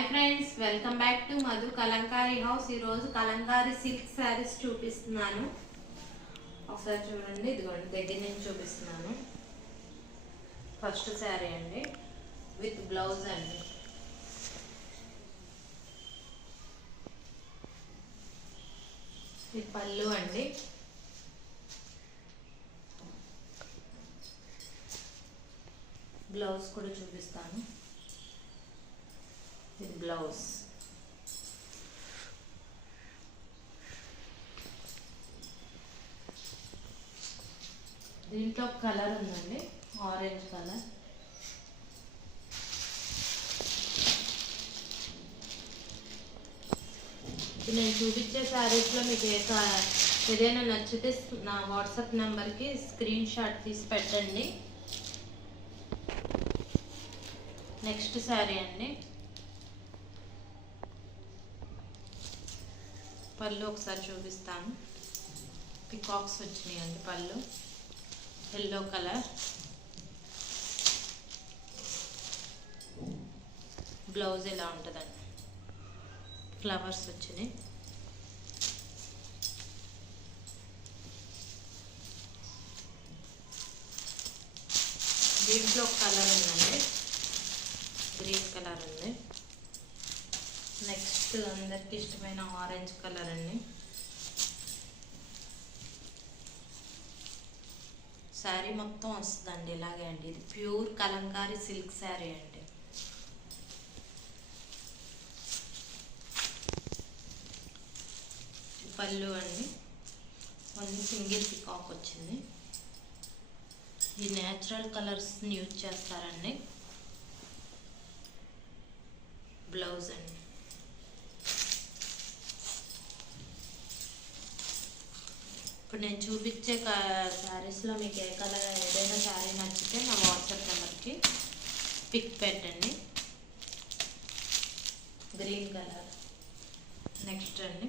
Hi friends, welcome back to Madhu Kalamkari house. ఈరోజు Kalamkari silk saris చూపిస్తున్నాను. ఒకసారి చూడండి, ఇదిగోండి దగ్గర నుంచి చూపిస్తున్నాను. ఫస్ట్ శారీ అండి, విత్ బ్లౌజ్ అండి. ఇది పళ్ళు అండి. బ్లౌజ్ కూడా చూపిస్తాను. ఇది బ్లౌజ్. దీంట్లో కలర్ ఉందండి, ఆరెంజ్ కలర్. నేను చూపించే శారీస్లో మీకు ఏదైనా నచ్చితే నా వాట్సాప్ నెంబర్కి స్క్రీన్ షాట్ తీసి పెట్టండి. నెక్స్ట్ శారీ అండి, పళ్ళు ఒకసారి చూపిస్తాను. పికాక్స్ వచ్చినాయండి పళ్ళు, ఎల్లో కలర్. బ్లౌజ్ ఇలా ఉంటుందండి, ఫ్లవర్స్ వచ్చినాయి. దీంట్లో ఒక కలర్ ఉందండి, గ్రీన్ కలర్ ఉంది. నెక్స్ట్ అందరికి ఇష్టమైన ఆరెంజ్ కలర్ అండి. శారీ మొత్తం వస్తుందండి ఇలాగే అండి. ఇది ప్యూర్ కలంకారీ సిల్క్ శారీ అండి. పళ్ళు అండి, ఓన్లీ సింగిల్ పికాక్ వచ్చింది. ఈ న్యాచురల్ కలర్స్ని యూజ్ చేస్తారండి. బ్లౌజ్ అండి. ఇప్పుడు నేను చూపించే శారీస్లో మీకు ఏ కలర్ ఏదైనా శారీ నచ్చితే నా వాట్సాప్ నెంబర్కి పిక్ పెట్టండి. Green colour. నెక్స్ట్ అండి,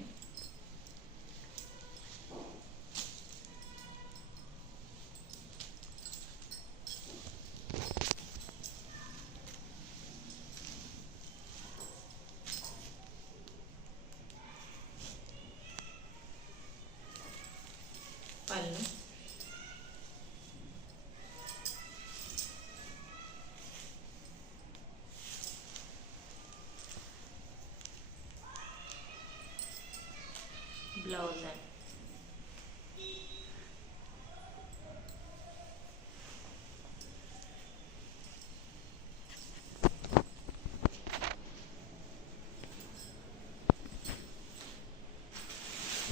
పళ్ళు. బ్లౌజ్ అండి.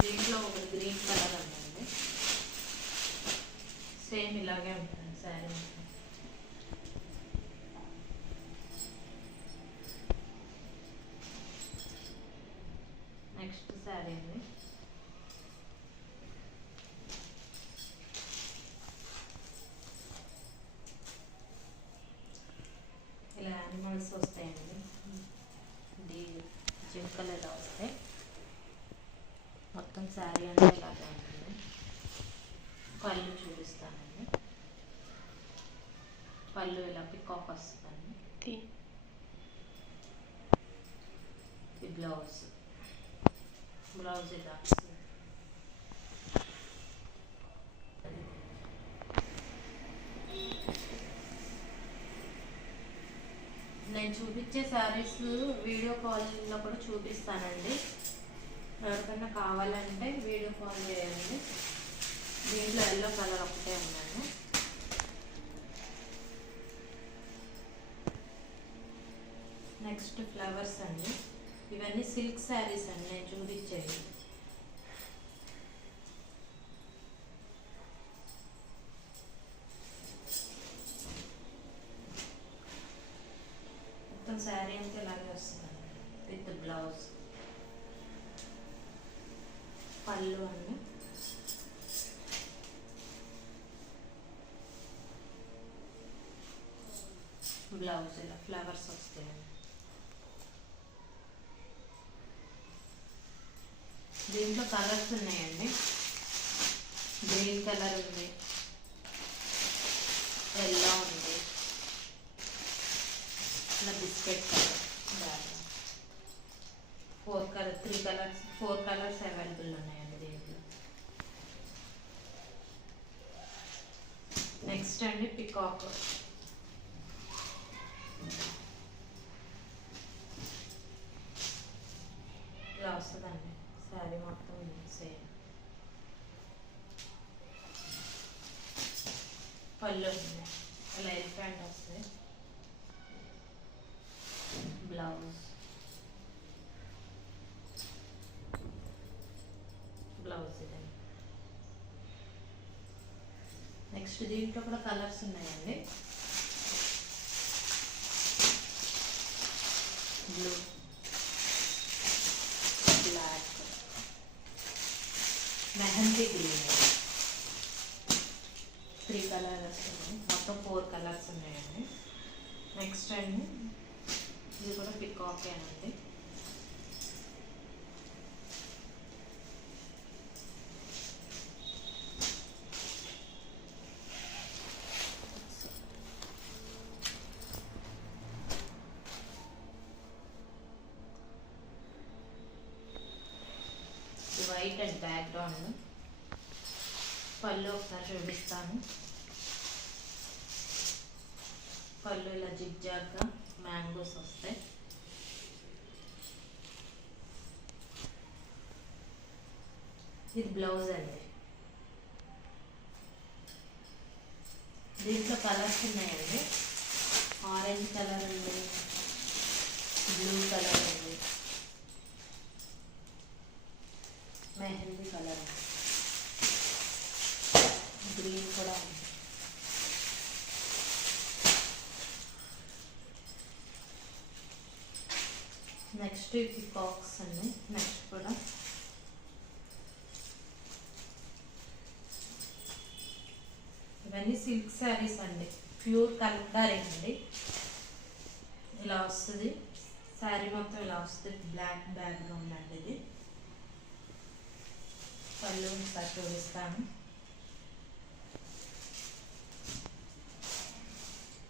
దీంట్లో ఒక గ్రీన్ కలర్ ఉందండి, సేమ్ ఇలాగే ఉంటుంది శారీ. నెక్స్ట్ శారీ అండి, ఇలా యానిమల్స్ వస్తాయండి. ఇది జింకలు ఇలా వస్తాయి. మొత్తం శారీ అంటే ఇలాగే ఉంటుంది. పళ్ళు చూపిస్తానండి. పళ్ళు ఇలా పికాక్ వస్తుందండి. ఇది బ్లౌజ్. బ్లౌజ్ ఇలా వస్తుంది. నేను చూపించే శారీస్ వీడియో కాల్లో కూడా చూపిస్తానండి. ఎవరికైనా కావాలంటే వీడియో కాల్ చేయండి. దీంట్లో ఎల్లో కలర్ ఒకటే ఉందండి. నెక్స్ట్ ఫ్లవర్స్ అండి. ఇవన్నీ సిల్క్ శారీస్ అండి నేను చూపించేవి. మొత్తం శారీ అంతా ఇలాగే వస్తుందండి విత్ బ్లౌజ్. పళ్ళు అండి. బ్లౌజ్ ఇలా ఫ్లవర్స్ వస్తాయండి. దీంట్లో కలర్స్ ఉన్నాయండి. గ్రీన్ కలర్ ఉంది, ఎల్లో ఉంది, ఇలా biscuit colour. Four colours available ఉన్నాయండి దీంట్లో. నెక్స్ట్ అండి పికాక్. ఇలా వస్తుందండి శారీ మొత్తం సేమ్. పళ్ళు ఇలా ఎలిఫెంట్ వస్తుంది. బ్లౌజ్ ఇదండి. నెక్స్ట్ దీంట్లో కూడా కలర్స్ ఉన్నాయండి. Blue, black, mehndi green, 3 colours ఉన్నాయి. మొత్తం 4 కలర్స్ ఉన్నాయండి. నెక్స్ట్ అండి ఇది కూడా పికాకేనండి. White and background. పళ్ళు ఒకసారి చూపిస్తాను. పళ్ళు ఇలా జిగ్జాగ్గా మ్యాంగోస్ వస్తాయి. ఇది బ్లౌజ్ అండి. దీంట్లో కలర్స్ ఉన్నాయండి. ఆరెంజ్ కలర్ ఉంది, బ్లూ కలర్ ఉంది, మెహందీ కలర్, గ్రీన్ కూడా ఉంది. నెక్స్ట్ పికాక్స్ అండి. నెక్స్ట్ కూడా ఇవన్నీ సిల్క్ శారీస్ అండి. ప్యూర్ కలంకారీ అండి. ఇలా వస్తుంది శారీ మొత్తం, ఇలా వస్తుంది. బ్లాక్ బ్యాక్గ్రౌండ్ అండి ఇది. పళ్ళు ఒకసారి చూపిస్తాను.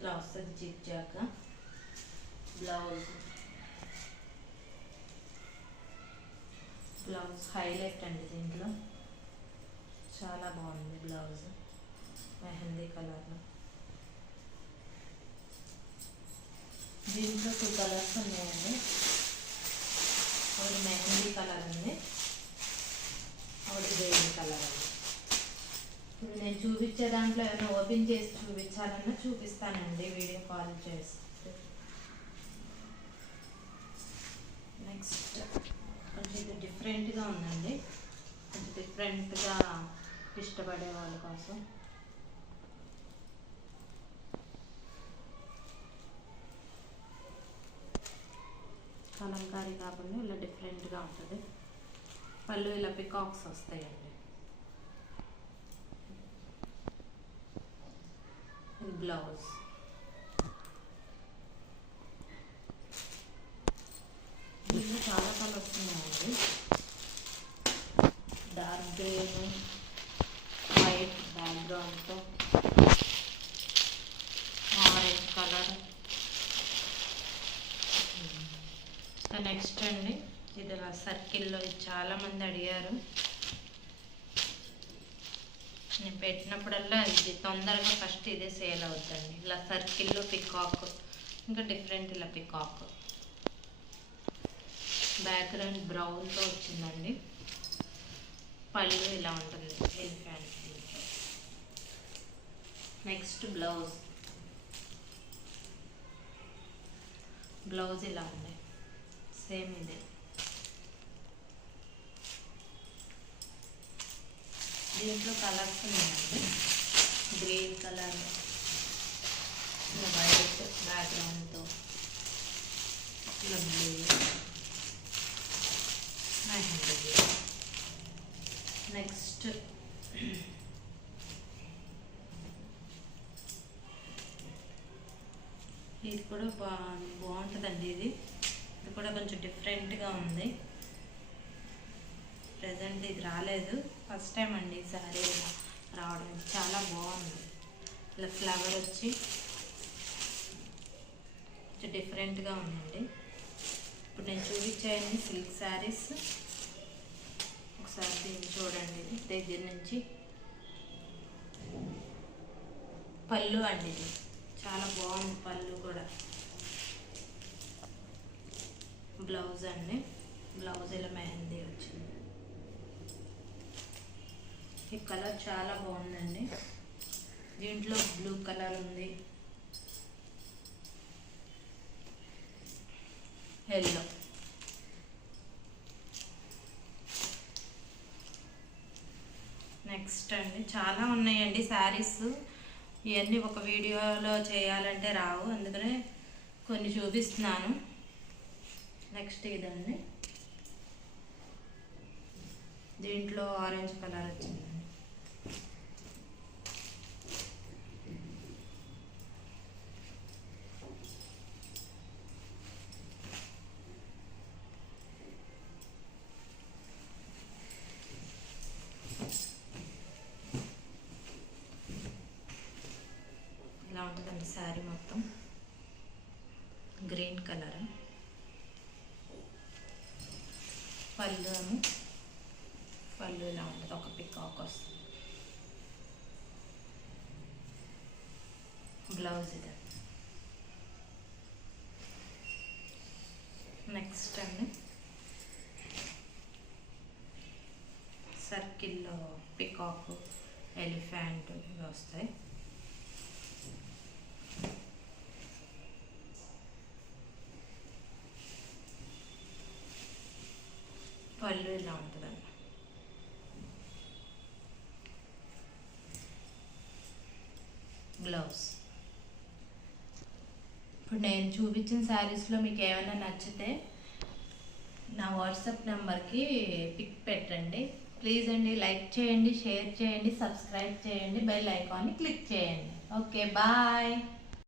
ఇలా వస్తుంది జిగ్జాగ్గా. బ్లౌజ్ హైలైట్ అండి. దీంట్లో చాలా బాగుంది బ్లౌజ్, మెహందీ కలర్లో. దీంట్లో 2 కలర్స్ ఉన్నాయండి. ఒకటి మెహందీ కలర్ ఉంది, ఒకటి గ్రీన్ కలర్ ఉంది. ఇప్పుడు నేను చూపించే దాంట్లో ఏమైనా ఓపెన్ చేసి చూపించాలన్నా చూపిస్తానండి వీడియో కాల్ చేస్తే. నెక్స్ట్ కొంచెం ఇది డిఫరెంట్గా ఉందండి. కొంచెం డిఫరెంట్గా ఇష్టపడే వాళ్ళ కోసం కలంకారీ కాకుండా ఇలా డిఫరెంట్గా ఉంటుంది. పళ్ళు ఇలా పికాక్స్ వస్తాయండి. బ్లౌజ్ దీంట్లో చాలా కలర్స్ ఉన్నాయండి. డార్క్ గ్రీన్, వైట్ బ్యాక్గ్రౌండ్తో, ఆరెంజ్ కలర్. నెక్స్ట్ అండి ఇది ఇలా సర్కిల్లో, చాలామంది అడిగారు. నేను పెట్టినప్పుడల్లా ఇది తొందరగా ఫస్ట్ ఇదే సేల్ అవుతుంది. ఇలా సర్కిల్లో పికాక్, ఇంకా డిఫరెంట్ ఇలా పికాక్. బ్యాక్గ్రౌండ్ బ్రౌన్తో వచ్చిందండి. పళ్ళు ఇలా ఉంటుంది ఎలిఫెంట్. నెక్స్ట్ బ్లౌజ్ ఇలా ఉంది సేమ్ ఇదే. దీంట్లో కలర్స్ ఉన్నాయండి. గ్రీన్ కలర్, వైట్ బ్యాక్గ్రౌండ్తో, ఇలా బ్లూ, మెహందీ. నెక్స్ట్ ఇది కూడా బాగుంటుందండి. ఇది కూడా కొంచెం డిఫరెంట్గా ఉంది. ప్రజెంట్ ఇది రాలేదు, ఫస్ట్ టైం అండి ఈ శారీ రావడం. చాలా బాగుంది. ఇలా ఫ్లవర్ వచ్చి కొంచెం డిఫరెంట్గా ఉందండి. ఇప్పుడు నేను చూపించాయండి సిల్క్ శారీస్. ఒకసారి దీన్ని చూడండి, ఇది దగ్గర నుంచి. పళ్ళు అండి, ఇది చాలా బాగుంది పళ్ళు కూడా. బ్లౌజ్ అండి, బ్లౌజ్ ఇలా మెహందీ వచ్చింది. ఈ కలర్ చాలా బాగుందండి. దీంట్లో బ్లూ కలర్ ఉంది, ఎల్లో. నెక్స్ట్ అండి, చాలా ఉన్నాయండి శారీస్. ఇవన్నీ ఒక వీడియోలో చేయాలంటే రావు, అందుకనే కొన్ని చూపిస్తున్నాను. నెక్స్ట్ ఇదండి, దీంట్లో ఆరెంజ్ కలర్ వచ్చిందండి. ఇలా ఉంటుందండి శారీ మొత్తం. Green colour. పళ్ళు ఇలా ఉంటుంది, ఒక పికాక్ వస్తుంది. బ్లౌజ్ ఇది. నెక్స్ట్ అండి, సర్కిల్లో పికాక్, ఎలిఫెంట్ ఇవి వస్తాయి. పళ్ళు ఇలా ఉంటుందండి. బ్లౌజ్. ఇప్పుడు నేను చూపించిన శారీస్లో మీకు ఏమైనా నచ్చితే నా వాట్సాప్ నెంబర్కి పిక్ పెట్టండి ప్లీజ్ అండి. లైక్ చేయండి, షేర్ చేయండి, సబ్స్క్రైబ్ చేయండి, బెల్ ఐకాన్ని క్లిక్ చేయండి. Okay, bye.